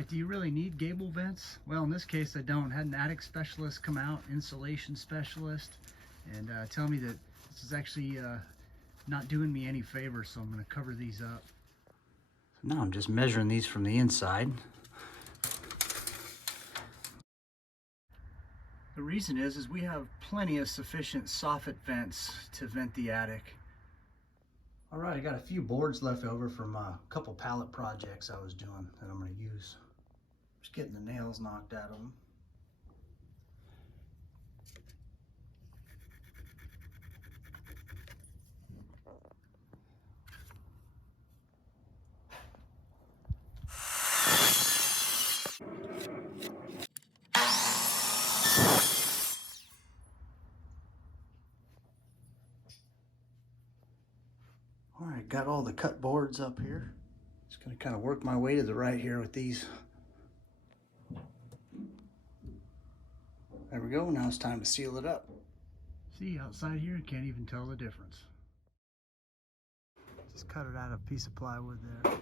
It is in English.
right, do you really need gable vents? Well, in this case I don't. Had an attic specialist come out, insulation specialist, and tell me that this is actually not doing me any favor, so I'm going to cover these up. Now I'm just measuring these from the inside. The reason is we have plenty of sufficient soffit vents to vent the attic. All right, I got a few boards left over from a couple pallet projects I was doing that I'm going to use. Just getting the nails knocked out of them. All right, got all the cut boards up here. Just gonna kind of work my way to the right here with these. There we go, now it's time to seal it up. See, outside here, you can't even tell the difference. Just cut it out of a piece of plywood there.